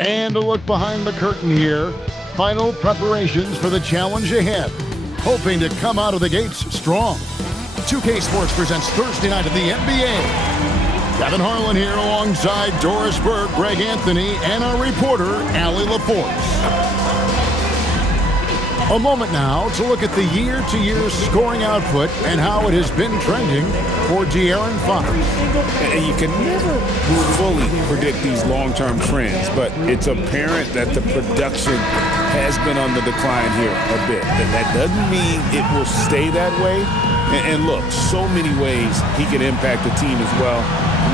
And a look behind the curtain here. Final preparations for the challenge ahead. Hoping to come out of the gates strong. 2K Sports presents Thursday night of the NBA. Kevin Harlan here alongside Doris Burke, Greg Anthony, and our reporter, Allie LaForce. A moment now to look at the year-to-year scoring output and how it has been trending for De'Aaron Fox. And you can never fully predict these long-term trends, but it's apparent that the production has been on the decline here a bit. That doesn't mean it will stay that way. And look, so many ways he can impact the team as well.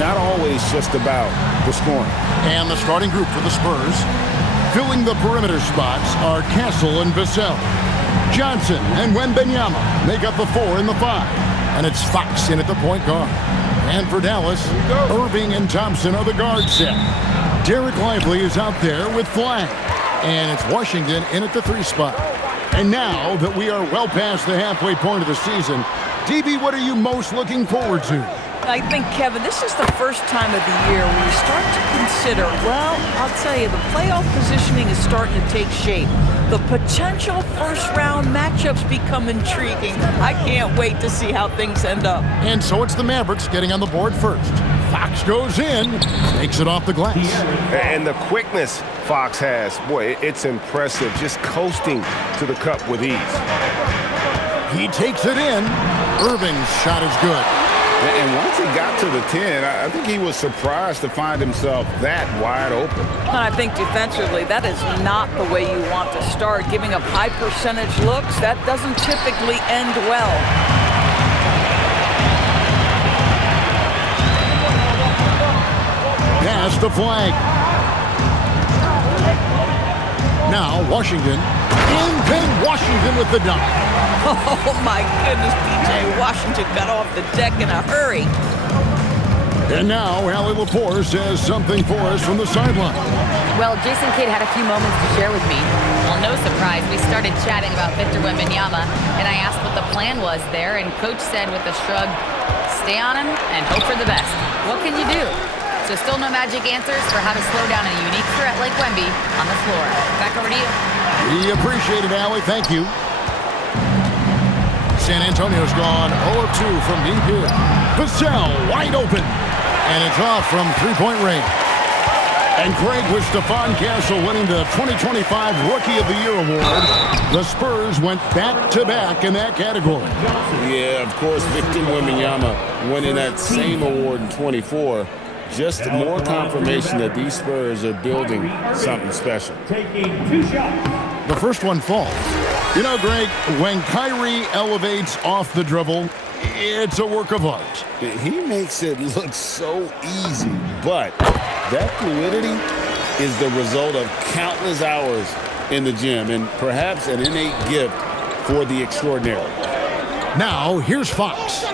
Not always just about the scoring. And the starting group for the Spurs, filling the perimeter spots, are Castle and Vassell. Johnson and Wembanyama make up the 4 and the 5. And it's Fox in at the point guard. And for Dallas, Irving and Thompson are the guard set. Derek Lively is out there with Flagg. And it's Washington in at the 3 spot. And now that we are well past the halfway point of the season, DB, what are you most looking forward to? I think, Kevin, this is the first time of the year where you start to consider, well, I'll tell you, the playoff positioning is starting to take shape. The potential first-round matchups become intriguing. I can't wait to see how things end up. And so it's the Mavericks getting on the board first. Fox goes in, takes it off the glass. And the quickness Fox has, boy, it's impressive. Just coasting to the cup with ease. He takes it in. Irving's shot is good. And once he got to the 10, I think he was surprised to find himself that wide open. And I think defensively, that is not the way you want to start. Giving up high percentage looks, that doesn't typically end well. Pass to Flagg. Now Washington. In pin, Washington with the dunk. Oh, my goodness, P.J. Washington got off the deck in a hurry. And now, Allie LaForce has something for us from the sideline. Well, Jason Kidd had a few moments to share with me. Well, no surprise, we started chatting about Victor Wembanyama, and I asked what the plan was there, and Coach said with a shrug, stay on him and hope for the best. What can you do? So still no magic answers for how to slow down a unique threat like Wemby on the floor. Back over to you. We appreciate it, Allie. Thank you. San Antonio's gone 0 of 2 from deep here. Vassell wide open. And it's off from three-point range. And Craig, with Stephon Castle winning the 2025 Rookie of the Year award, the Spurs went back-to-back in that category. Yeah, of course, Victor Wembanyama winning that same award in 24. Just more confirmation that these Spurs are building something special. The first one falls. You know, Greg, when Kyrie elevates off the dribble, it's a work of art. He makes it look so easy, but that fluidity is the result of countless hours in the gym and perhaps an innate gift for the extraordinary. Now, here's Fox.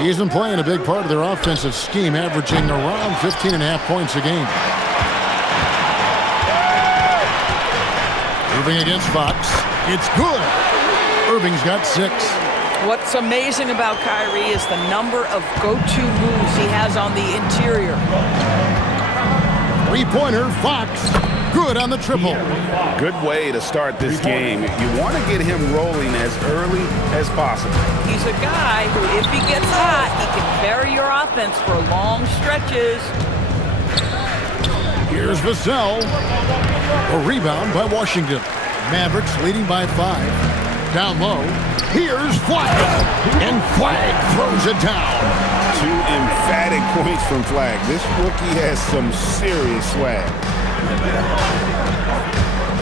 He isn't playing a big part of their offensive scheme, averaging around 15.5 points a game. Irving against Fox. It's good. Irving's got 6. What's amazing about Kyrie is the number of go-to moves he has on the interior. Three-pointer, Fox. Good on the triple. Good way to start this game. You want to get him rolling as early as possible. He's a guy who, if he gets hot, he can carry your offense for long stretches. Here's Vassell. A rebound by Washington. Mavericks leading by 5. Down low. Here's Flagg. And Flagg throws it down. 2 emphatic points from Flagg. This rookie has some serious swag.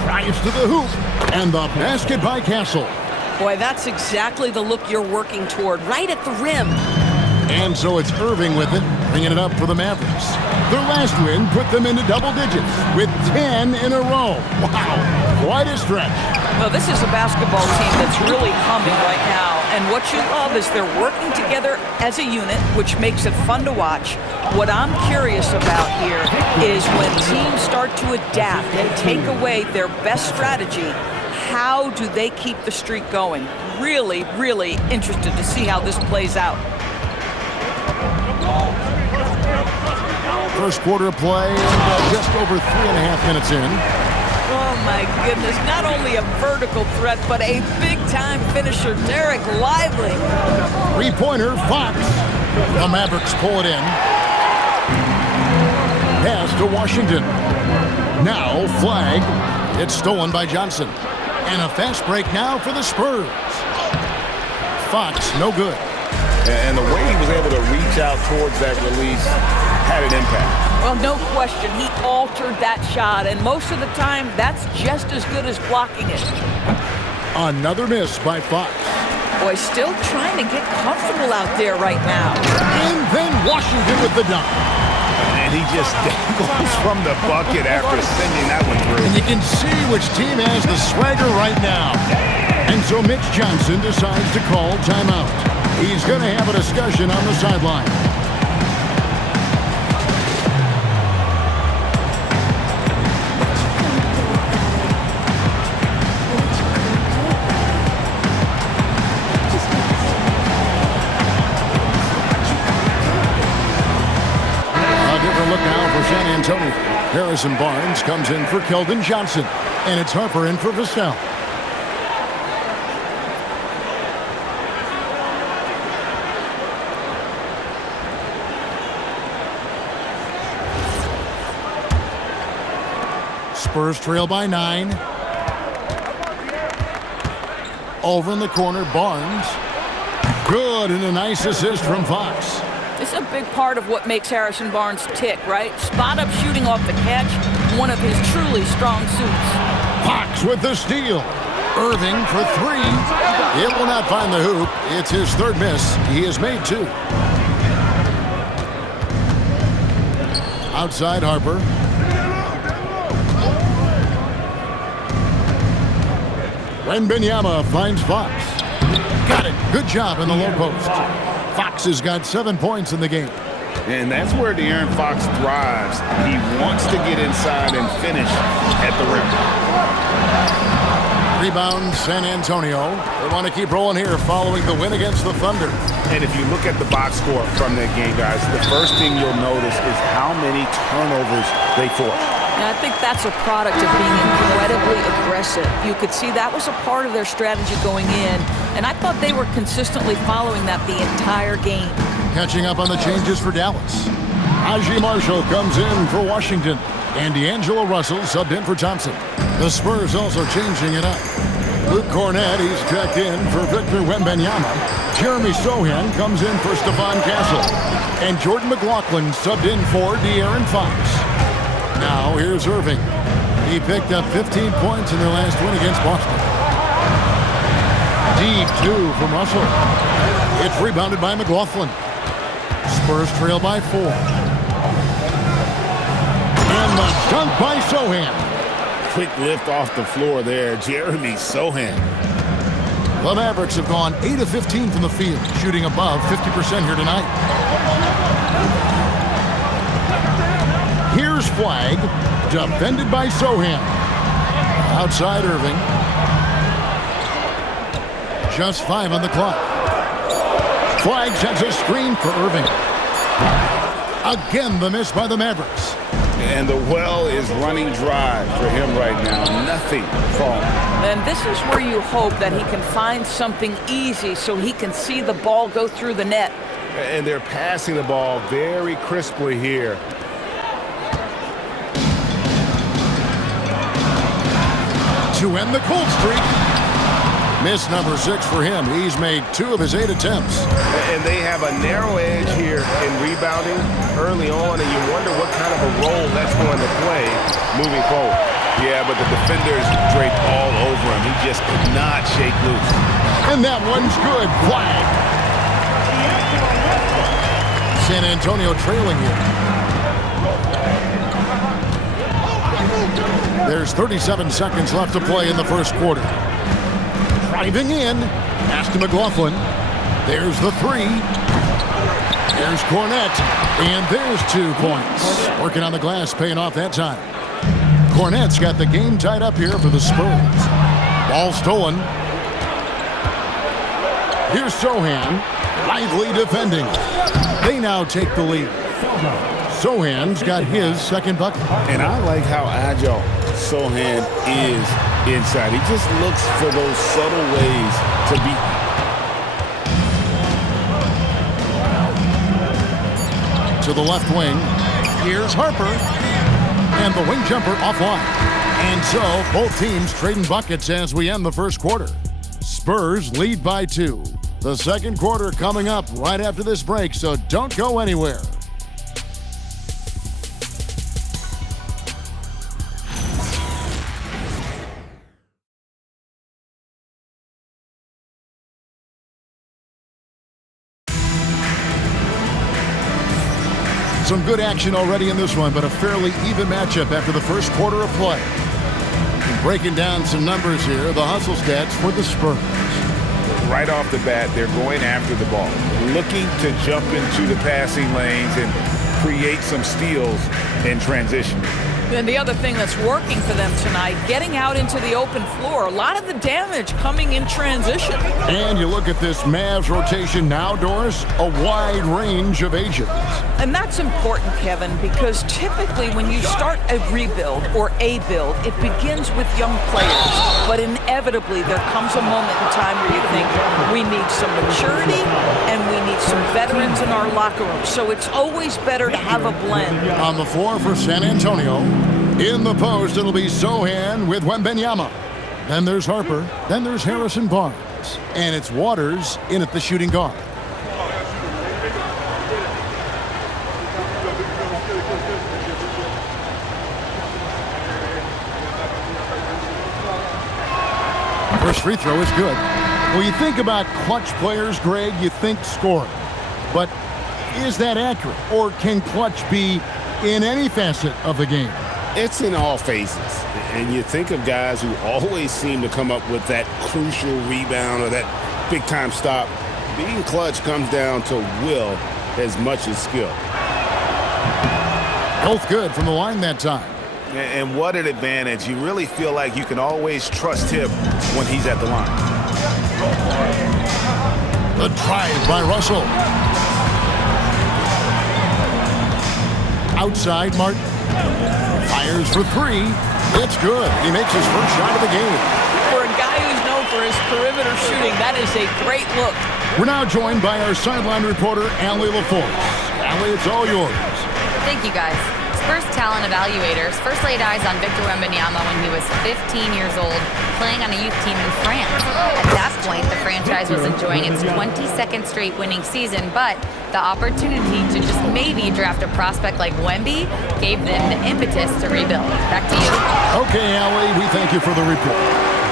Drives to the hoop. And the basket by Castle. Boy, that's exactly the look you're working toward, right at the rim. And so it's Irving with it, bringing it up for the Mavericks. Their last win put them into double digits with 10 in a row. Wow, quite a stretch. Well, this is a basketball team that's really humming right now. And what you love is they're working together as a unit, which makes it fun to watch. What I'm curious about here is when teams start to adapt and take away their best strategy, how do they keep the streak going? Really, really interested to see how this plays out. First quarter of play, and just over 3.5 minutes in. Oh, my goodness. Not only a vertical threat, but a big-time finisher, Derek Lively. Three-pointer, Fox. The Mavericks pull it in. Pass to Washington. Now, Flagg. It's stolen by Johnson. And a fast break now for the Spurs. Fox, no good. And the way he was able to reach out towards that release had an impact. Well, no question. He altered that shot, and most of the time, that's just as good as blocking it. Another miss by Fox. Boy, still trying to get comfortable out there right now. And then Washington with the dunk. And he just dangles from the bucket after sending that one through. And you can see which team has the swagger right now. And so Mitch Johnson decides to call timeout. He's going to have a discussion on the sideline. Look now for San Antonio. Harrison Barnes comes in for Keldon Johnson. And it's Harper in for Vassell. Spurs trail by 9. Over in the corner, Barnes. Good, and a nice assist from Fox. This is a big part of what makes Harrison Barnes tick, right? Spot-up shooting off the catch, one of his truly strong suits. Fox with the steal. Irving for 3. It will not find the hoop. It's his third miss. He has made 2. Outside Harper. Wembanyama finds Fox. Got it. Good job in the low post. Fox has got 7 points in the game. And that's where De'Aaron Fox thrives. He wants to get inside and finish at the rim. Rebound, San Antonio. They want to keep rolling here following the win against the Thunder. And if you look at the box score from that game, guys, the first thing you'll notice is how many turnovers they forced. And I think that's a product of being incredibly aggressive. You could see that was a part of their strategy going in, and I thought they were consistently following that the entire game. Catching up on the changes for Dallas. Aji Marshall comes in for Washington, and D'Angelo Russell subbed in for Thompson. The Spurs also changing it up. Luke Cornett, he's checked in for Victor Wembanyama. Jeremy Sohan comes in for Stephon Castle. And Jordan McLaughlin subbed in for De'Aaron Fox. Now here's Irving. He picked up 15 points in their last win against Boston. Deep 2 from Russell. It's rebounded by McLaughlin. Spurs trail by 4. And the dunk by Sohan. Quick lift off the floor there, Jeremy Sohan. The Mavericks have gone 8 of 15 from the field, shooting above 50% here tonight. Here's Flagg, defended by Sohan. Outside Irving. Just 5 on the clock. Flagg sets a screen for Irving. Again, the miss by the Mavericks. And the well is running dry for him right now. Nothing falling. And this is where you hope that he can find something easy so he can see the ball go through the net. And they're passing the ball very crisply here. To end the cold streak. Miss number 6 for him. He's made 2 of his 8 attempts. And they have a narrow edge here in rebounding early on, and you wonder what kind of a role that's going to play moving forward. Yeah, but the defenders draped all over him. He just could not shake loose. And that one's good. Flagg. San Antonio trailing here. There's 37 seconds left to play in the first quarter. Driving in, pass to McLaughlin. There's the 3. There's Cornett, and there's 2 points. Working on the glass, paying off that time. Cornett's got the game tied up here for the Spurs. Ball stolen. Here's Sohan, lively defending. They now take the lead. Sohan's got his second bucket. And I like how agile Sohan is inside. He just looks for those subtle ways to beat. To the left wing. Here's Harper. And the wing jumper offline. And so both teams trading buckets as we end the first quarter. Spurs lead by 2. The second quarter coming up right after this break, so don't go anywhere. Some good action already in this one, but a fairly even matchup after the first quarter of play. And breaking down some numbers here, the hustle stats for the Spurs. Right off the bat, they're going after the ball, looking to jump into the passing lanes and create some steals in transition. And the other thing that's working for them tonight, getting out into the open floor. A lot of the damage coming in transition. And you look at this Mavs rotation now, Doris, a wide range of ages. And that's important, Kevin, because typically when you start a rebuild or a build, it begins with young players. But inevitably, there comes a moment in time where you think we need some maturity and we need some veterans in our locker room. So it's always better to have a blend. On the floor for San Antonio. In the post, it'll be Sohan with Wembanyama. Then there's Harper. Then there's Harrison Barnes. And it's Waters in at the shooting guard. First free throw is good. When you think about clutch players, Greg, you think scoring. But is that accurate? Or can clutch be in any facet of the game? It's in all phases. And you think of guys who always seem to come up with that crucial rebound or that big-time stop. Being clutch comes down to will as much as skill. Both good from the line that time. And what an advantage. You really feel like you can always trust him when he's at the line. The drive by Russell. Outside, Martin. Fires for 3. It's good. He makes his first shot of the game. For a guy who's known for his perimeter shooting, that is a great look. We're now joined by our sideline reporter, Allie LaForce. Allie, it's all yours. Thank you, guys. Spurs talent evaluators first laid eyes on Victor Wembanyama when he was 15 years old, playing on a youth team in France. At that point, the franchise was enjoying its 22nd straight winning season, but the opportunity to just maybe draft a prospect like Wemby gave them the impetus to rebuild. Back to you. Okay, Allie, we thank you for the report.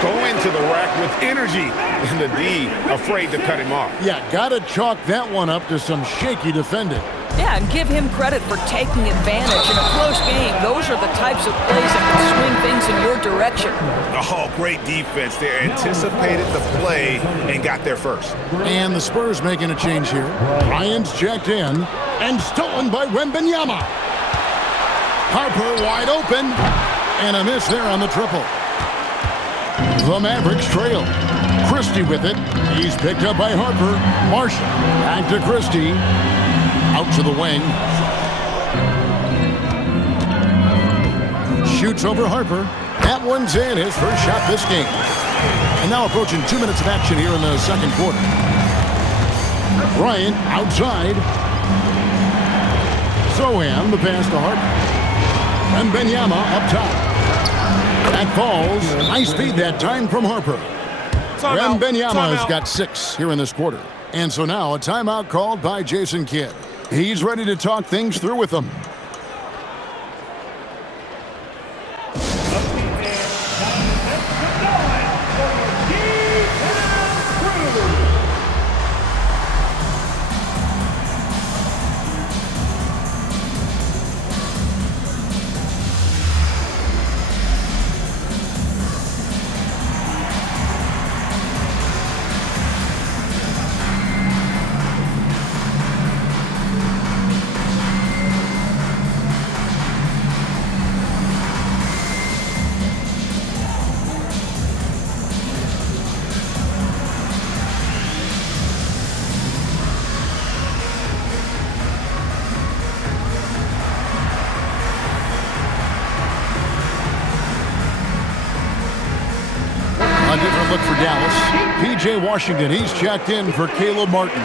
Going to the rack with energy, and the D afraid to cut him off. Yeah, gotta chalk that one up to some shaky defending. Yeah, and give him credit for taking advantage in a close game. Those are the types of plays that can swing things in your direction. Oh, great defense. They anticipated the play and got there first. And the Spurs making a change here. Bryant's checked in and stolen by Wembanyama. Harper wide open, and a miss there on the triple. The Mavericks trail. Christie with it. He's picked up by Harper. Marshall back to Christie. Out to the wing. Shoots over Harper. That one's in. His first shot this game. And now approaching 2 minutes of action here in the second quarter. Bryant outside. Sohan, the pass to Harper. And Wembanyama up top. That falls. Nice speed that time from Harper. And Wembanyama has got 6 here in this quarter. And so now a timeout called by Jason Kidd. He's ready to talk things through with them. look for Dallas. P.J. Washington, he's checked in for Caleb Martin.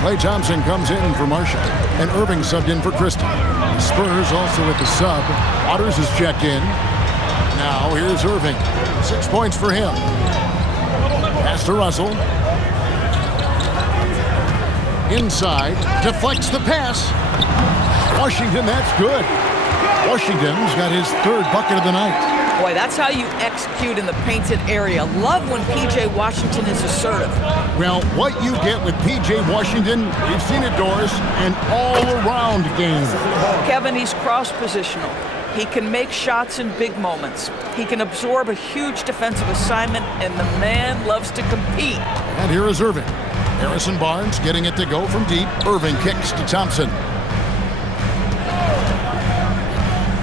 Klay Thompson comes in for Marshall. And Irving subbed in for Christie. Spurs also with the sub. Waters is checked in. Now here's Irving. 6 points for him. Pass to Russell. Inside. Deflects the pass. Washington, that's good. Washington's got his third bucket of the night. Boy, that's how you execute in the painted area. Love when P.J. Washington is assertive. Well, what you get with P.J. Washington, you've seen it, Doris, an all-around game. Kevin, he's cross-positional. He can make shots in big moments. He can absorb a huge defensive assignment, and the man loves to compete. And here is Irving. Harrison Barnes getting it to go from deep. Irving kicks to Thompson.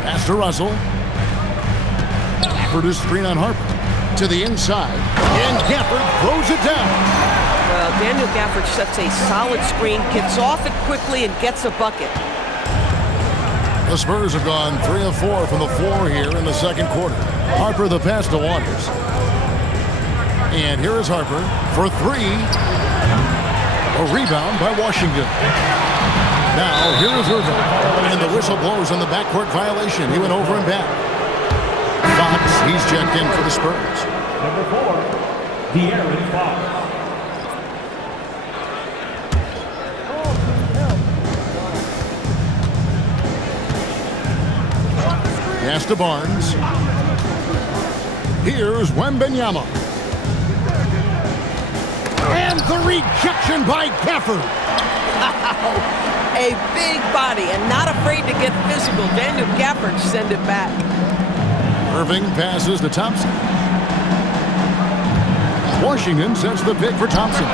Pass to Russell. Gafford is screen on Harper. To the inside. And Gafford throws it down. Well, Daniel Gafford sets a solid screen, gets off it quickly, and gets a bucket. The Spurs have gone 3 of 4 from the floor here in the second quarter. Harper the pass to Waters. And here is Harper for 3. A rebound by Washington. Now, here is Irving. And the whistle blows on the backcourt violation. He went over and back. Fox, he's checked in for the Spurs. Number 4, De'Aaron Fox. Pass to Barnes. Here's Wembanyama. And the rejection by Gafford. A big body and not afraid to get physical. Daniel Gafford send it back. Irving passes to Thompson. Washington sets the pick for Thompson.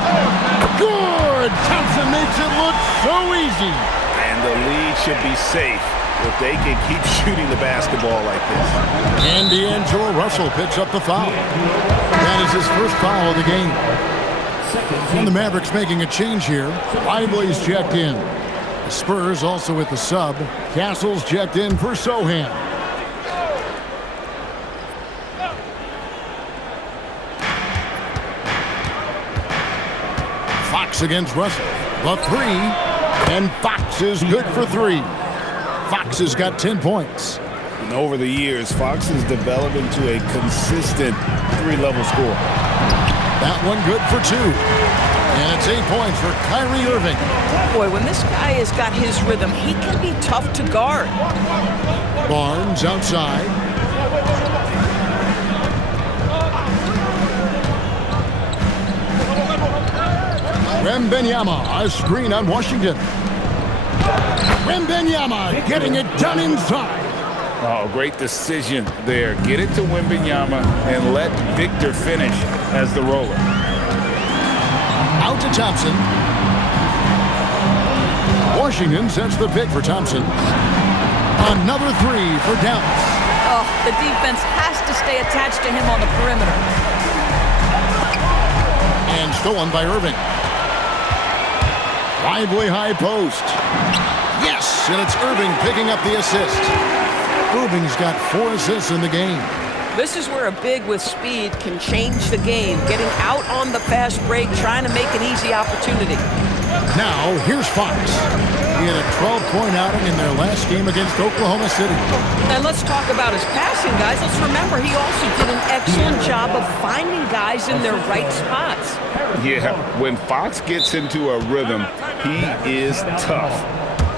Good! Thompson makes it look so easy. And the lead should be safe if they can keep shooting the basketball like this. And D'Angelo Russell picks up the foul. That is his first foul of the game. And the Mavericks making a change here. Lively's checked in. The Spurs also with the sub. Castle's checked in for Sohan. Fox against Russell. The 3. And Fox is good for 3. Fox has got 10 points. And over the years, Fox has developed into a consistent 3-level scorer. That one good for 2. And it's 8 points for Kyrie Irving. Boy, when this guy has got his rhythm, he can be tough to guard. Barnes outside. Wembanyama, a screen on Washington. Wembanyama getting it done inside. Oh, great decision there. Get it to Wembanyama and let Victor finish as the roller. Out to Thompson. Washington sets the pick for Thompson. Another 3 for Dallas. Oh, the defense has to stay attached to him on the perimeter. And stolen by Irving. Lively high post. Yes, and it's Irving picking up the assist. Irving's got 4 assists in the game. This is where a big with speed can change the game. Getting out on the fast break, trying to make an easy opportunity. Now, here's Fox. He had a 12-point outing in their last game against Oklahoma City. And let's talk about his passing, guys. Let's remember he also did an excellent job of finding guys in their right spots. Yeah, when Fox gets into a rhythm, he is tough,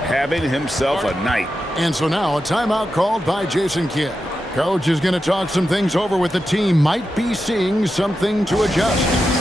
having himself a night. And so now a timeout called by Jason Kidd. Coach is going to talk some things over with the team. Might be seeing something to adjust.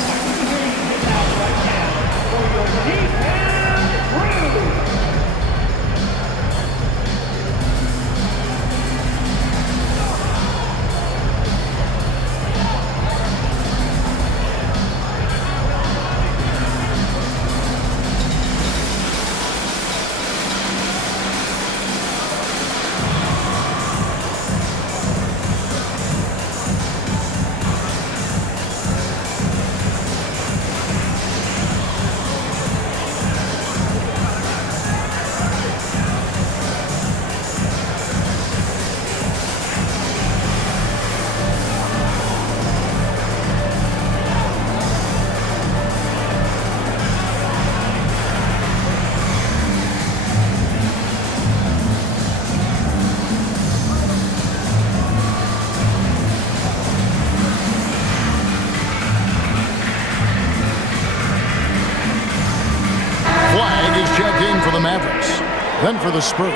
Then for the Spurs,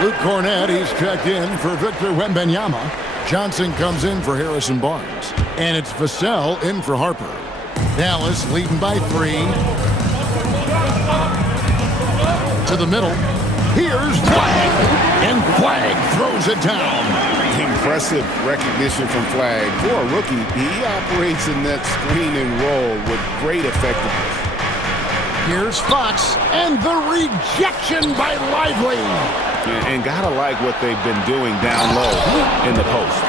Luke Cornett, he's checked in for Victor Wembanyama. Johnson comes in for Harrison Barnes. And it's Vassell in for Harper. Dallas leading by 3. To the middle. Here's Flagg. And Flagg throws it down. Impressive recognition from Flagg. For a rookie, he operates in that screen and roll with great effectiveness. Here's Fox, and the rejection by Lively. And gotta like what they've been doing down low in the post.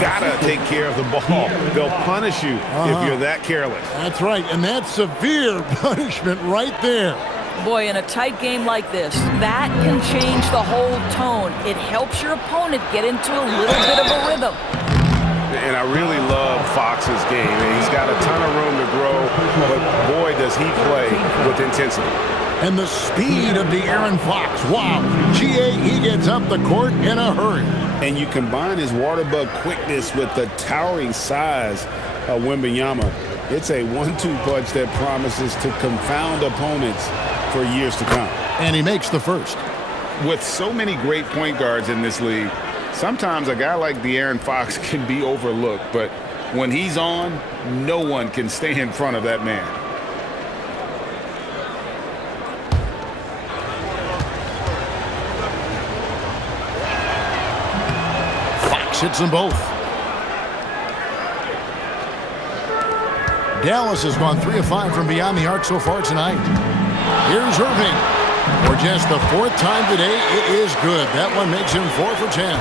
Gotta take care of the ball. They'll punish you if you're that careless. That's right, and that's severe punishment right there. Boy, in a tight game like this, that can change the whole tone. It helps your opponent get into a little bit of a rhythm. And I really love Fox's game. And he's got a ton of room to grow, but boy, does he play with intensity. And the speed of De'Aaron Fox. Wow. GA, he gets up the court in a hurry. And you combine his water bug quickness with the towering size of Wembanyama. It's a 1-2 punch that promises to confound opponents for years to come. And he makes the first. With so many great point guards in this league, sometimes a guy like De'Aaron Fox can be overlooked, but when he's on, no one can stay in front of that man. Fox hits them both. Dallas has gone 3 of 5 from beyond the arc so far tonight. Here's Irving. For just the 4th time today, it is good. That one makes him 4 for 10.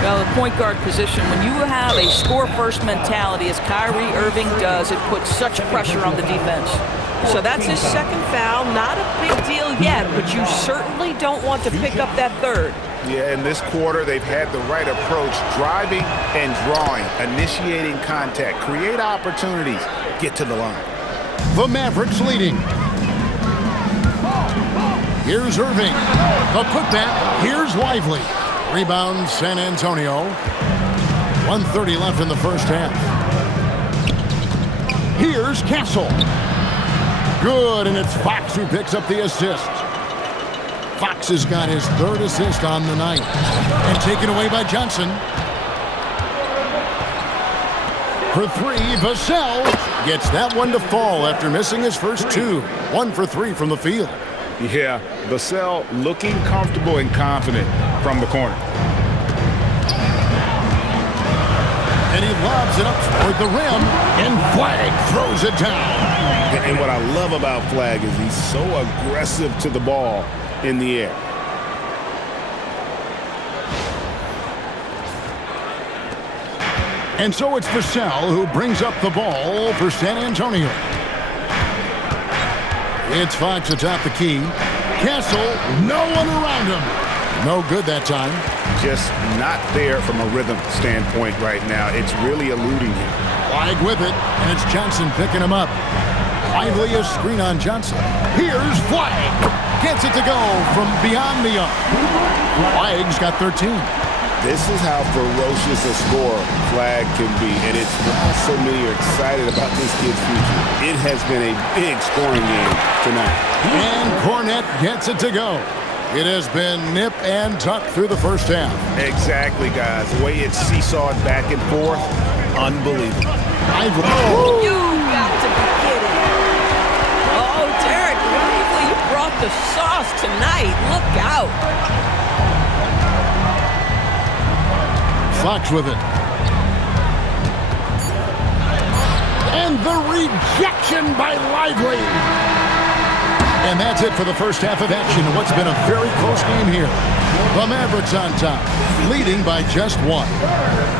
Well, the point guard position, when you have a score-first mentality, as Kyrie Irving does, it puts such pressure on the defense. So that's his 2nd foul. Not a big deal yet, but you certainly don't want to pick up that 3rd. Yeah, in this quarter, they've had the right approach, driving and drawing, initiating contact, create opportunities, get to the line. The Mavericks leading. Here's Irving. The putback. Here's Lively. Rebound, San Antonio. 1:30 left in the first half. Here's Castle. Good, and it's Fox who picks up the assist. Fox has got his 3rd assist on the night. And taken away by Johnson. For 3, Vassell gets that one to fall after missing his first 2. 1 for 3 from the field. Yeah, Vassell looking comfortable and confident from the corner. And he lobs it up toward the rim, and Flagg throws it down. And what I love about Flagg is he's so aggressive to the ball in the air. And so it's Vassell who brings up the ball for San Antonio. It's Fox atop the key. Castle, no one around him. No good that time. Just not there from a rhythm standpoint right now. It's really eluding him. Flagg with it, and it's Johnson picking him up. Lively a screen on Johnson. Here's Flagg. Gets it to go from beyond the arc. Flagg's got 13. This is how ferocious a scorer Flagg can be, and it's why so many are excited about this kid's future. It has been a big scoring game tonight. And Cornett gets it to go. It has been nip and tuck through the first half. Exactly, guys. The way it's seesawed back and forth, unbelievable. You got to be kidding. Oh, Derek Lively, you brought the sauce tonight. Look out. Fox with it. And the rejection by Lively. And that's it for the first half of action in what's been a very close game here. The Mavericks on top, leading by just 1.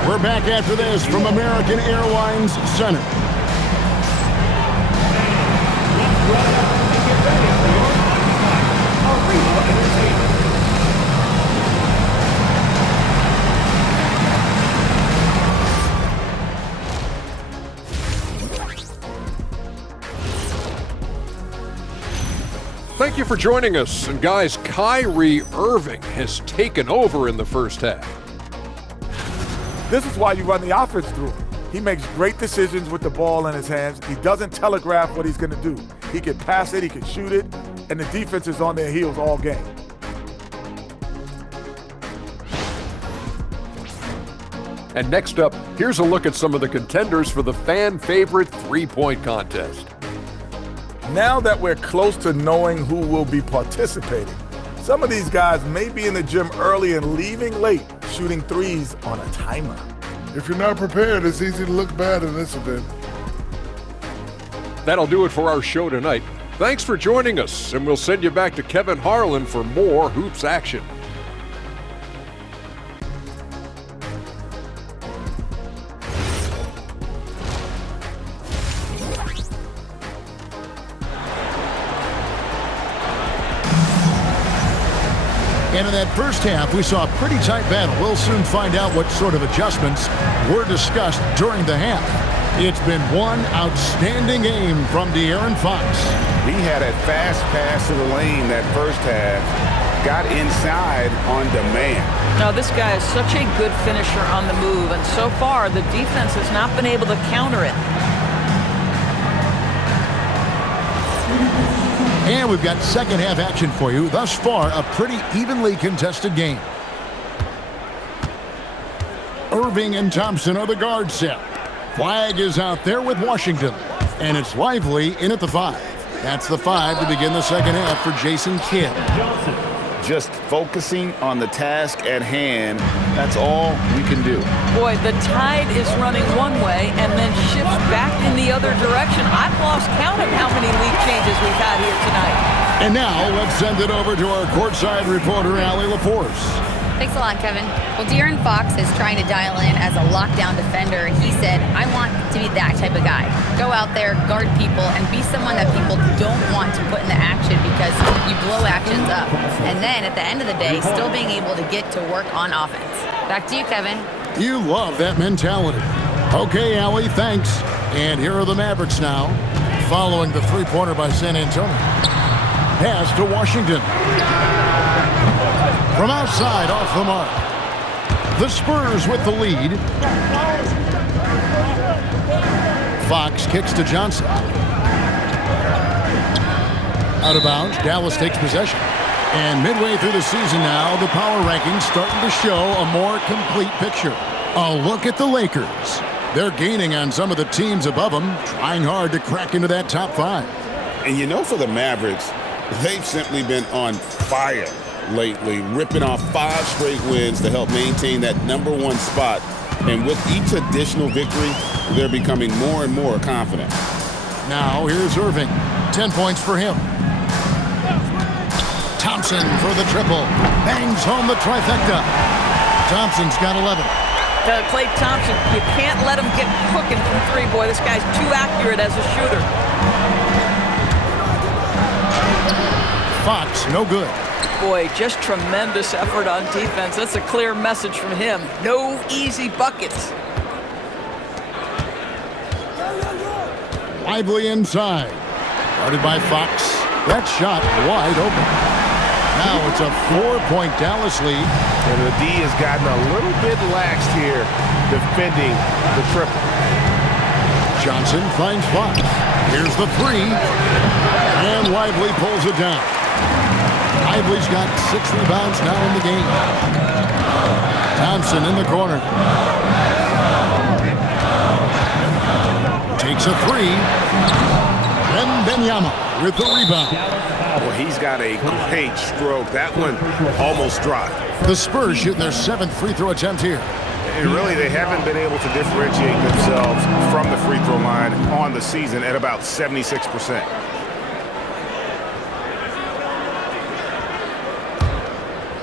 We're back after this from American Airlines Center. Thank you for joining us. And guys, Kyrie Irving has taken over in the first half. This is why you run the offense through him. He makes great decisions with the ball in his hands. He doesn't telegraph what he's going to do. He can pass it, he can shoot it, and the defense is on their heels all game. And next up, here's a look at some of the contenders for the fan-favorite three-point contest. Now that we're close to knowing who will be participating, some of these guys may be in the gym early and leaving late, shooting threes on a timer. If you're not prepared, it's easy to look bad in this event. That'll do it for our show tonight. Thanks for joining us, and we'll send you back to Kevin Harlan for more hoops action. And in that first half, we saw a pretty tight battle. We'll soon find out what sort of adjustments were discussed during the half. It's been one outstanding game from De'Aaron Fox. He had a fast pass to the lane that first half, got inside on demand. Now, this guy is such a good finisher on the move, and so far, the defense has not been able to counter it. And we've got second half action for you. Thus far, a pretty evenly contested game. Irving and Thompson are the guard set. Flagg is out there with Washington. And it's Lively in at the 5. That's the 5 to begin the second half for Jason Kidd. Just focusing on the task at hand, that's all we can do. Boy, the tide is running one way and then shifts back in the other direction. I've lost count of how many lead changes we've had here tonight. And now let's send it over to our courtside reporter, Allie LaForce. Thanks a lot, Kevin. Well, De'Aaron Fox is trying to dial in as a lockdown defender. He said, I want to be that type of guy. Go out there, guard people, and be someone that people don't want to put in the action because you blow actions up. And then at the end of the day, still being able to get to work on offense. Back to you, Kevin. You love that mentality. Okay, Allie, thanks. And here are the Mavericks now, following the three-pointer by San Antonio. Pass to Washington. From outside, off the mark. The Spurs with the lead. Fox kicks to Johnson. Out of bounds, Dallas takes possession. And midway through the season now, the power rankings starting to show a more complete picture. A look at the Lakers. They're gaining on some of the teams above them, trying hard to crack into that top 5. And you know, for the Mavericks, they've simply been on fire lately, ripping off 5 straight wins to help maintain that #1 spot. And with each additional victory, they're becoming more and more confident. Now here's Irving. 10 points for him. Thompson for the triple. Bangs home the trifecta. Thompson's got 11. Klay Thompson, you can't let him get cooking from 3, boy. This guy's too accurate as a shooter. Fox, no good. Boy, just tremendous effort on defense. That's a clear message from him. No easy buckets. Lively inside. Guarded by Fox. That shot wide open. Now it's a 4-point Dallas lead. And the D has gotten a little bit laxed here defending the triple. Johnson finds Fox. Here's the 3. And Lively pulls it down. Lively's got 6 rebounds now in the game. Thompson in the corner. Takes a 3. And Benyama with the rebound. Well, he's got a great stroke. That one almost dropped. The Spurs shooting their 7th free throw attempt here. And really, they haven't been able to differentiate themselves from the free throw line on the season at about 76%.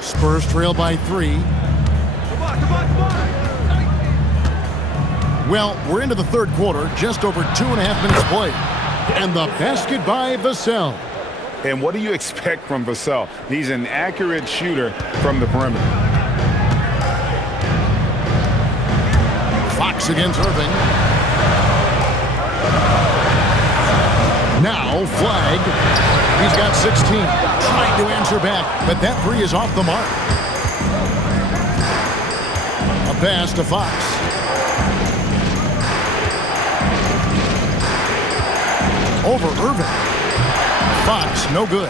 Spurs trail by 3. Well, we're into the third quarter, just over 2.5 minutes played. And the basket by Vassell. And what do you expect from Vassell? He's an accurate shooter from the perimeter. Fox against Irving. Now Flagg. He's got 16. Trying to answer back, but that 3 is off the mark. A pass to Fox. Over Irving. Fox, no good.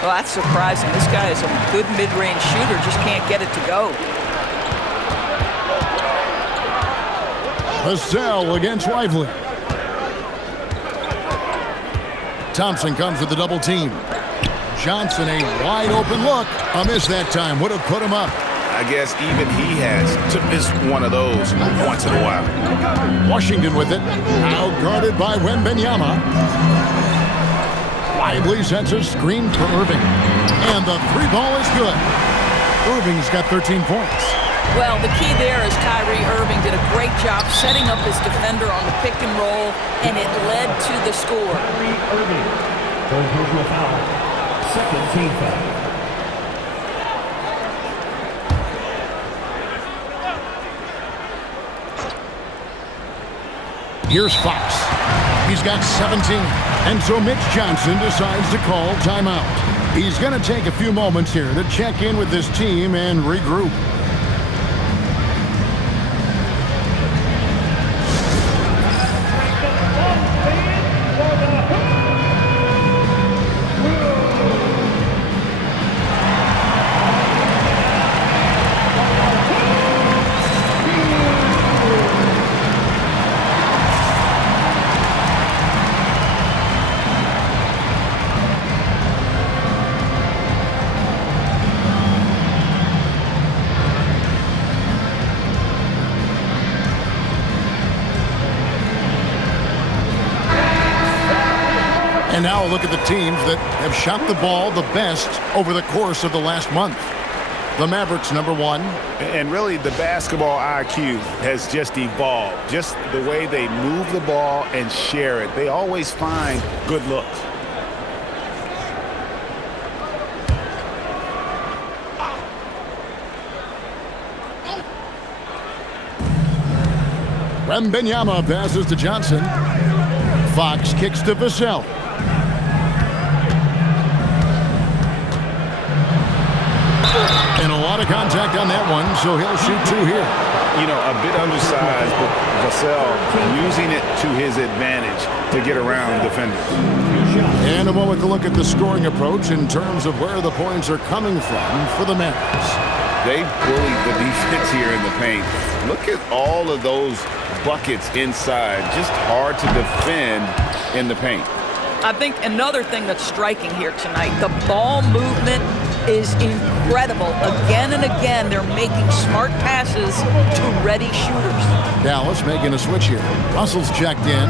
Well, that's surprising. This guy is a good mid-range shooter, just can't get it to go. Vassell against Lively. Thompson comes with the double team. Johnson, a wide open look. A miss that time. Would have put him up. I guess even he has to miss one of those once in a while. Washington with it. Out guarded by Wembanyama. Lively sends a screen for Irving. And the three ball is good. Irving's got 13 points. Well, the key there is Kyrie Irving did a great job setting up his defender on the pick and roll, and it led to the score. Kyrie Irving. Third personal foul. Second team foul. Here's Fox. He's got 17. And so Mitch Johnson decides to call timeout. He's going to take a few moments here to check in with this team and regroup. And now a look at the teams that have shot the ball the best over the course of the last month. The Mavericks, number one. And really, the basketball IQ has just evolved. Just the way they move the ball and share it. They always find good looks. Wembanyama passes to Johnson. Fox kicks to Vassell. And a lot of contact on that one, so he'll shoot two here. You know, a bit undersized, but Vassell using it to his advantage to get around defenders. And a moment to look at the scoring approach in terms of where the points are coming from for the Mavericks. They bullied the defense here in the paint. Look at all of those buckets inside. Just hard to defend in the paint. I think another thing that's striking here tonight, the ball movement is incredible. Again and again, they're making smart passes to ready shooters. Dallas making a switch here. Russell's checked in.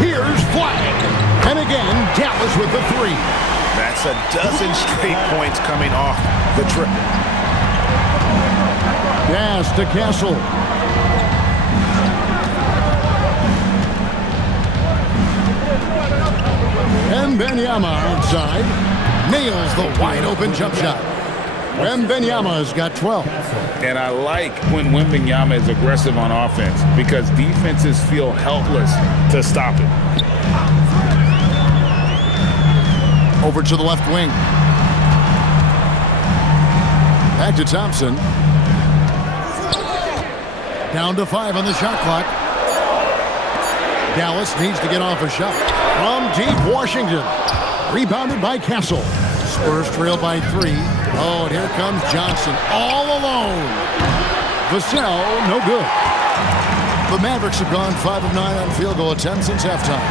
Here's Flagg. And again, Dallas with the three. That's a dozen straight points coming off the trip. Pass to Castle. Wembanyama outside. Nails the wide-open jump shot. Wembanyama's got 12. And I like when Wembanyama is aggressive on offense because defenses feel helpless to stop it. Over to the left wing. Back to Thompson. Down to 5 on the shot clock. Dallas needs to get off a shot. From deep Washington. Rebounded by Castle. Spurs trail by 3. Oh, and here comes Johnson all alone. Vassell, no good. The Mavericks have gone 5 of 9 on field goal attempts since halftime.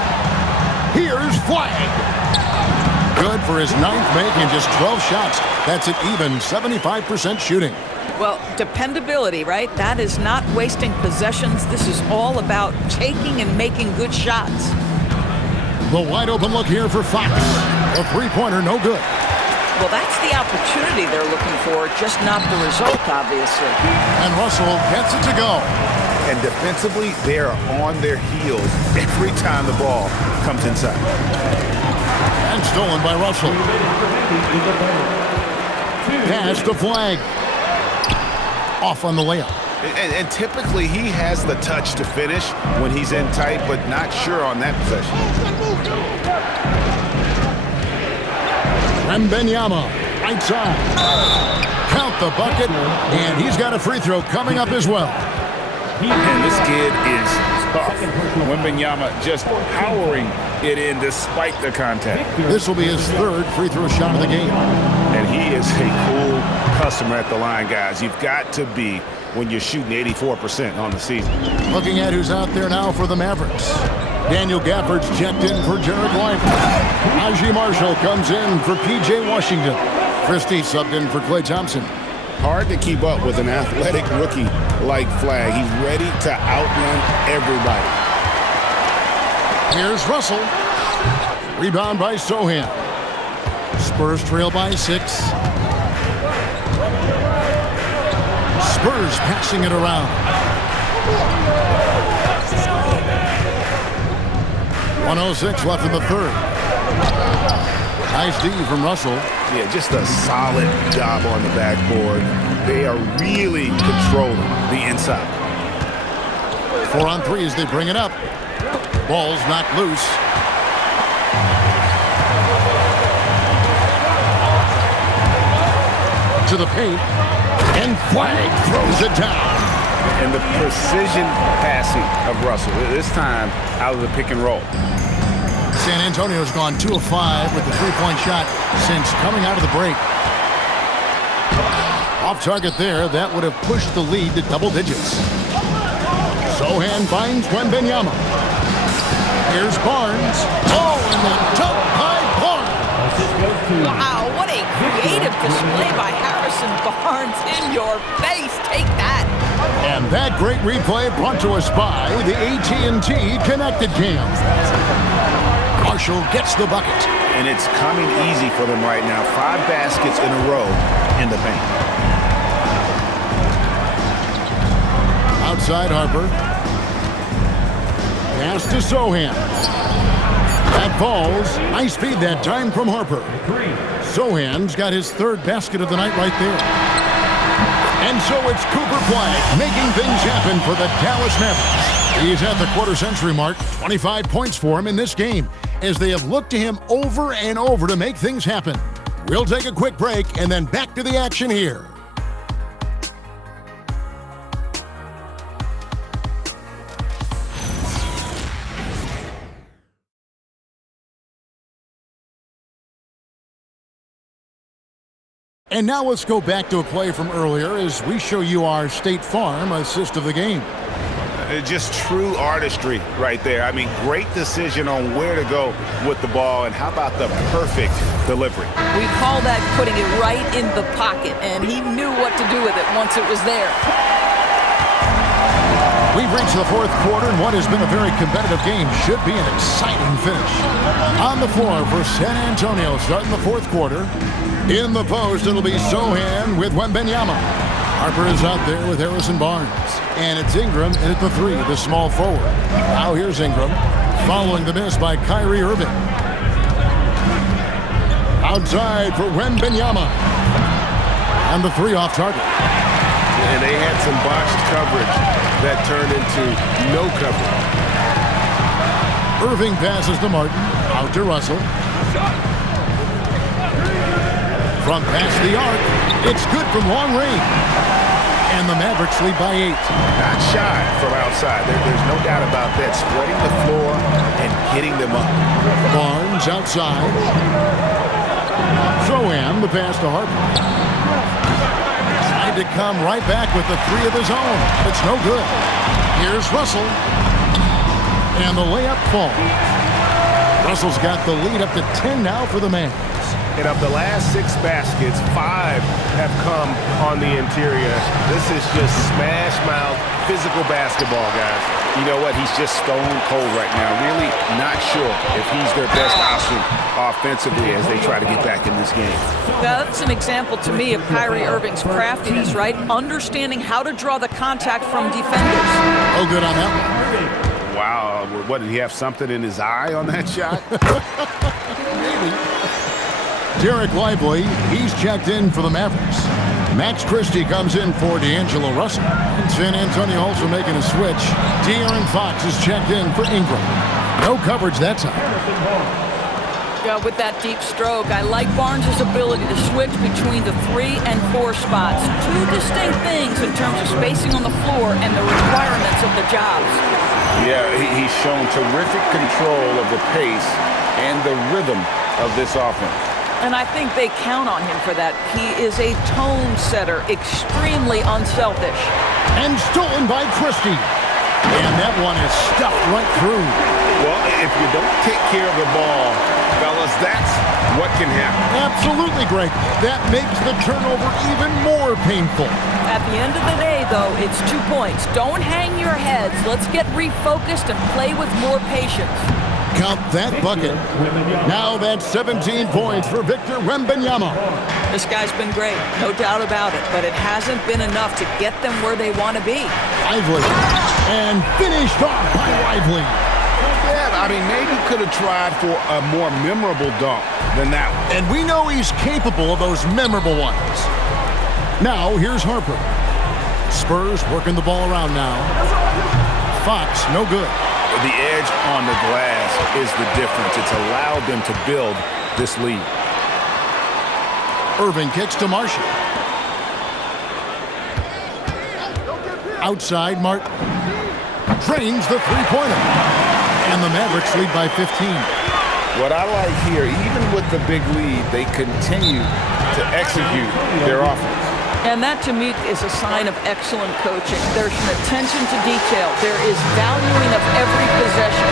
Here's Flagg. Good for his 9th make and just 12 shots. That's an even 75% shooting. Well, dependability, right? That is not wasting possessions. This is all about taking and making good shots. The wide open look here for Fox. A three-pointer, no good. Well, that's the opportunity they're looking for, just not the result, obviously. And Russell gets it to go. And defensively, they are on their heels every time the ball comes inside. And stolen by Russell. Pass to Flagg. Off on the layup. And typically he has the touch to finish when he's in tight, but not sure on that possession. Wembanyama, right side. Count the bucket, and he's got a free throw coming up as well. And this kid is tough. Wembanyama just powering it in despite the contact. This will be his 3rd free throw shot of the game. And he is a cool customer at the line, guys. You've got to be when you're shooting 84% on the season. Looking at who's out there now for the Mavericks. Daniel Gafford's checked in for Derek Lively. Najee Marshall comes in for P.J. Washington. Christie subbed in for Klay Thompson. Hard to keep up with an athletic rookie like Flagg. He's ready to outrun everybody. Here's Russell. Rebound by Sohan. Spurs trail by 6. Spurs passing it around. 1:06 left in the third. Nice D from Russell. Yeah, just a solid job on the backboard. They are really controlling the inside. 4 on 3 as they bring it up. Ball's knocked loose. To the paint. And Flagg throws it down. And the precision passing of Russell, this time out of the pick and roll. San Antonio's gone 2 of 5 with the three-point shot since coming out of the break. Off target there, that would have pushed the lead to double digits. Sohan finds Wembanyama. Here's Barnes. Oh, and the dunk by Barnes. Wow, what a creative display by Harrison Barnes. In your face, take that. And that great replay brought to us by the AT&T Connected Cam. Marshall gets the bucket. And it's coming easy for them right now. 5 baskets in a row in the paint. Outside Harper. Pass to Sohan. That falls. Nice feed that time from Harper. Sohan's got his 3rd basket of the night right there. And so it's Cooper Flagg making things happen for the Dallas Mavericks. He's at the quarter-century mark. 25 points for him in this game as they have looked to him over and over to make things happen. We'll take a quick break and then back to the action here. And now let's go back to a play from earlier as we show you our State Farm assist of the game. Just true artistry right there. I mean, great decision on where to go with the ball, and how about the perfect delivery? We call that putting it right in the pocket, and he knew what to do with it once it was there. We've reached the 4th quarter, and what has been a very competitive game should be an exciting finish. On the floor for San Antonio, starting the 4th quarter. In the post, it'll be Sohan with Wembanyama. Harper is out there with Harrison Barnes. And it's Ingram in at the 3, the small forward. Now here's Ingram, following the miss by Kyrie Irving. Outside for Wembanyama. And the 3 off target. And they had some botched coverage that turned into no coverage. Irving passes to Martin. Out to Russell. From past the arc, it's good from long range. And the Mavericks lead by 8. Not shy from outside. There's no doubt about that. Spreading the floor and getting them up. Barnes outside. Sohan, the pass to Harper. Tried to come right back with the 3 of his own. It's no good. Here's Russell. And the layup falls. Russell's got the lead up to 10 now for the Mavs. And of the last 6 baskets, 5 have come on the interior. This is just smash-mouth physical basketball, guys. You know what? He's just stone cold right now. Really not sure if he's their best option offensively as they try to get back in this game. Now, that's an example to me of Kyrie Irving's craftiness, right? Understanding how to draw the contact from defenders. Oh, good on that one. Wow. What, did he have something in his eye on that shot? Maybe. Derek Lively, he's checked in for the Mavericks. Max Christie comes in for D'Angelo Russell. And San Antonio also making a switch. De'Aaron Fox is checked in for Ingram. No coverage that time. Yeah, with that deep stroke, I like Barnes' ability to switch between the 3 and 4 spots. 2 distinct things in terms of spacing on the floor and the requirements of the jobs. Yeah, he's shown terrific control of the pace and the rhythm of this offense. And I think they count on him for that. He is a tone setter, extremely unselfish. And stolen by Christie. And that one is stuffed right through. Well, if you don't take care of the ball, fellas, that's what can happen. Absolutely, Greg. That makes the turnover even more painful. At the end of the day, though, it's 2 points. Don't hang your heads. Let's get refocused and play with more patience. Count that bucket. Now that's 17 points for Victor Wembanyama. This guy's been great, no doubt about it, but it hasn't been enough to get them where they want to be. Lively. And finished off by Lively. Yeah, I mean, maybe could have tried for a more memorable dunk than that one. And we know he's capable of those memorable ones. Now, here's Harper. Spurs working the ball around now. Fox, no good. The edge on the glass is the difference. It's allowed them to build this lead. Irving kicks to Marshall. Outside, Martin. Drains the three-pointer. And the Mavericks lead by 15. What I like here, even with the big lead, they continue to execute their offense. And that, to me, is a sign of excellent coaching. There's an attention to detail. There is valuing of every possession.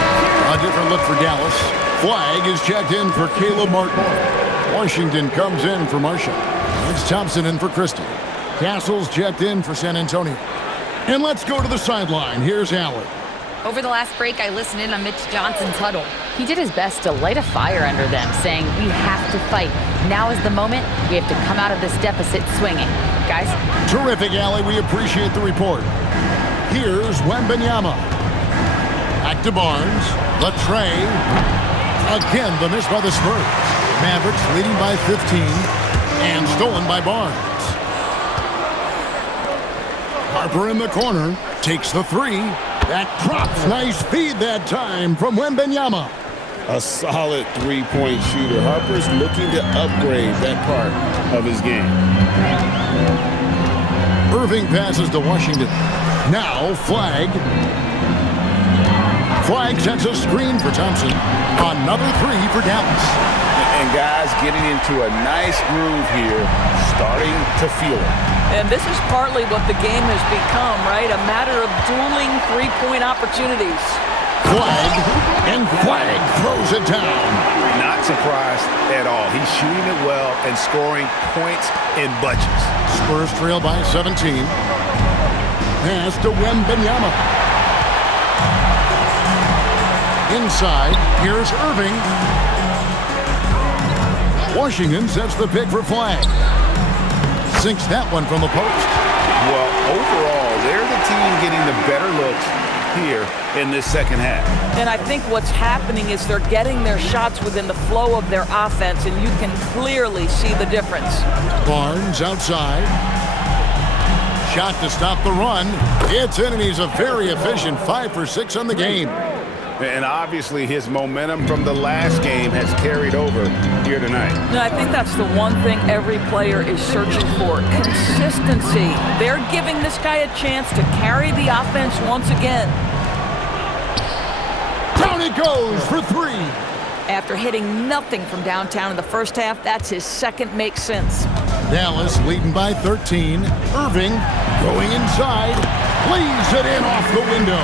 A different look for Dallas. Flagg is checked in for Caleb Martin. Washington comes in for Marshall. It's Thompson in for Christie. Castle's checked in for San Antonio. And let's go to the sideline. Here's Allen. Over the last break, I listened in on Mitch Johnson's huddle. He did his best to light a fire under them, saying, we have to fight. Now is the moment. We have to come out of this deficit swinging. Guys? Terrific, Allie. We appreciate the report. Here's Wembanyama. Back to Barnes. The tray. Again, the miss by the Spurs. Mavericks leading by 15 and stolen by Barnes. Harper in the corner. Takes the three. That drops. Nice feed that time from Wembanyama. A solid three-point shooter. Harper's looking to upgrade that part of his game. Irving passes to Washington. Now Flagg. Flagg sets a screen for Thompson. Another three for Dallas. And guys getting into a nice groove here, starting to feel it. And this is partly what the game has become, right? A matter of dueling three-point opportunities. Flagg, and Flagg throws it down. Not surprised at all. He's shooting it well and scoring points in bunches. Spurs trail by 17. Pass to Wembanyama. Inside, here's Irving. Washington sets the pick for Flagg. Sinks that one from the post. Well, overall, they're the team getting the better looks here in this second half. And I think what's happening is they're getting their shots within the flow of their offense, and you can clearly see the difference. Barnes outside. Shot to stop the run. It's in, and he's a very efficient 5 for 6 on the game. And obviously his momentum from the last game has carried over here tonight. No, I think that's the one thing every player is searching for. Consistency. They're giving this guy a chance to carry the offense once again. Down it goes for three. After hitting nothing from downtown in the first half, that's his second make sense. Dallas leading by 13. Irving going inside. Lays it in off the window.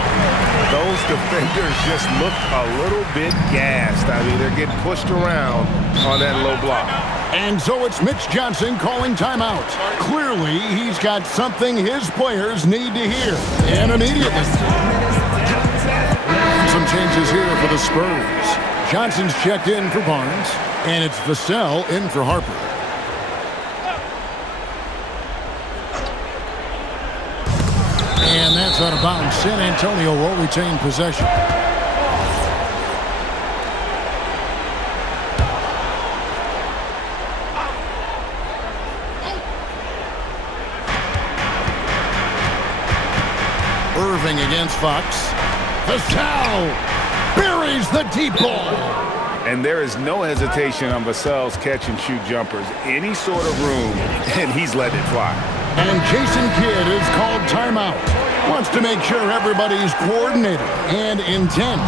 Those defenders just look a little bit gassed. I mean, they're getting pushed around on that low block. And so it's Mitch Johnson calling timeout. Clearly, he's got something his players need to hear. And immediately. Some changes here for the Spurs. Johnson's checked in for Barnes. And it's Vassell in for Harper. And that's out of bounds. San Antonio will retain possession. Irving against Fox. Vassell buries the deep ball. And there is no hesitation on Vassell's catch-and-shoot jumpers. Any sort of room, and he's letting it fly. And Jason Kidd is called timeout. Wants to make sure everybody's coordinated and intent.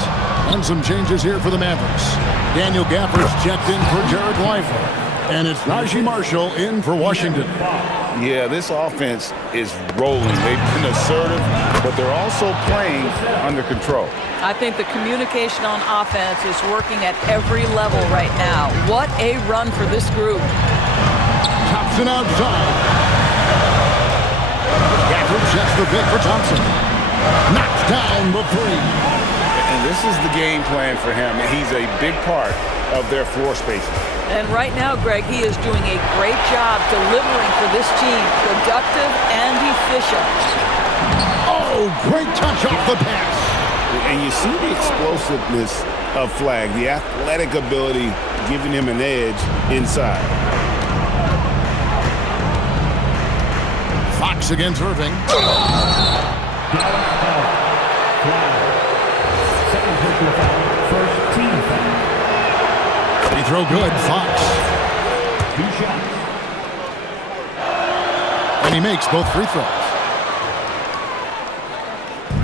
And some changes here for the Mavericks. Daniel Gafford's checked in for Jared Lively. And it's Najee Marshall in for Washington. Yeah, this offense is rolling. They've been assertive, but they're also playing under control. I think the communication on offense is working at every level right now. What a run for this group. Thompson outside. Gafford sets the pick for Thompson. Knocks down the three. And this is the game plan for him. He's a big part of their floor spacing. And right now, Greg, he is doing a great job delivering for this team. Productive and efficient. Oh, great touch off the pass. And you see the explosiveness of Flagg, the athletic ability giving him an edge inside. Fox against Irving. Second personal foul. First team foul. He throw good, Fox. 2 shots. And he makes both free throws.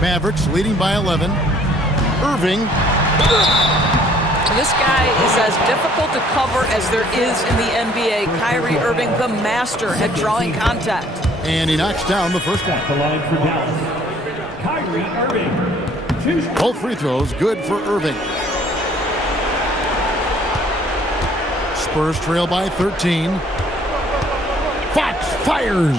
Mavericks leading by 11. Irving. This guy is as difficult to cover as there is in the NBA. Kyrie Irving, the master at drawing contact. And he knocks down the first one. At the line for Dallas, Kyrie Irving. 2 shots. Both free throws good for Irving. Spurs trail by 13. Fox fires.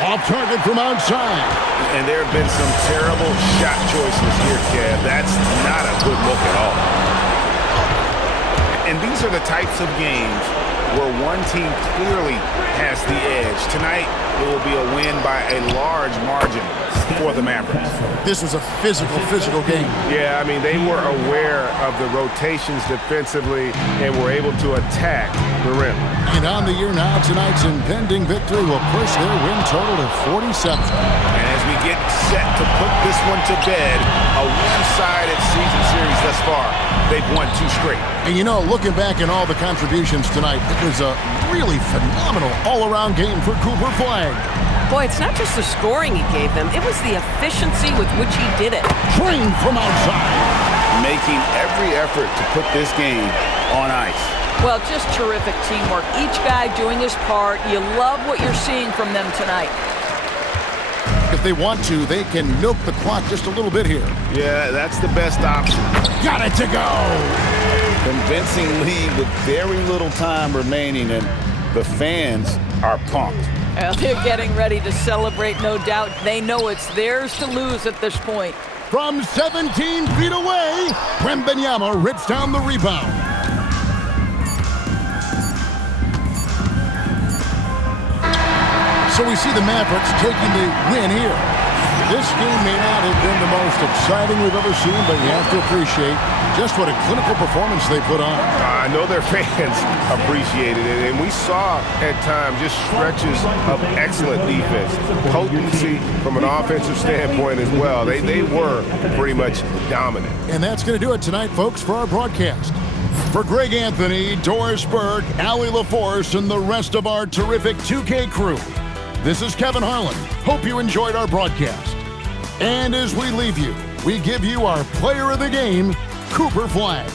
Off target from outside. And there have been some terrible shot choices here, Kev. That's not a good look at all. And these are the types of games where one team clearly has the edge. Tonight, it will be a win by a large margin for the Mavericks. This was a physical game. Yeah, I mean, they were aware of the rotations defensively and were able to attack the rim. And on the year now, tonight's impending victory will push their win total to 47. And as we get set to put this one to bed, a one-sided season series thus far, they've won 2 straight. And you know, looking back at all the contributions tonight, it was a really phenomenal all-around game for Cooper Flagg. Boy, it's not just the scoring he gave them, it was the efficiency with which he did it. Trained from outside. Making every effort to put this game on ice. Well, just terrific teamwork. Each guy doing his part. You love what you're seeing from them tonight. If they want to, they can milk the clock just a little bit here. Yeah, that's the best option. Got it to go. Convincing lead with very little time remaining, and the fans are pumped. Well, they're getting ready to celebrate, no doubt. They know it's theirs to lose at this point. From 17 feet away, Wembanyama rips down the rebound. So we see the Mavericks taking the win here. This game may not have been the most exciting we've ever seen, but you have to appreciate just what a clinical performance they put on. I know their fans appreciated it, and we saw at times just stretches of excellent defense, potency from an offensive standpoint as well. They were pretty much dominant. And that's going to do it tonight, folks, for our broadcast. For Greg Anthony, Doris Burke, Allie LaForce, and the rest of our terrific 2K crew, this is Kevin Harlan. Hope you enjoyed our broadcast. And as we leave you, we give you our player of the game, Cooper Flagg.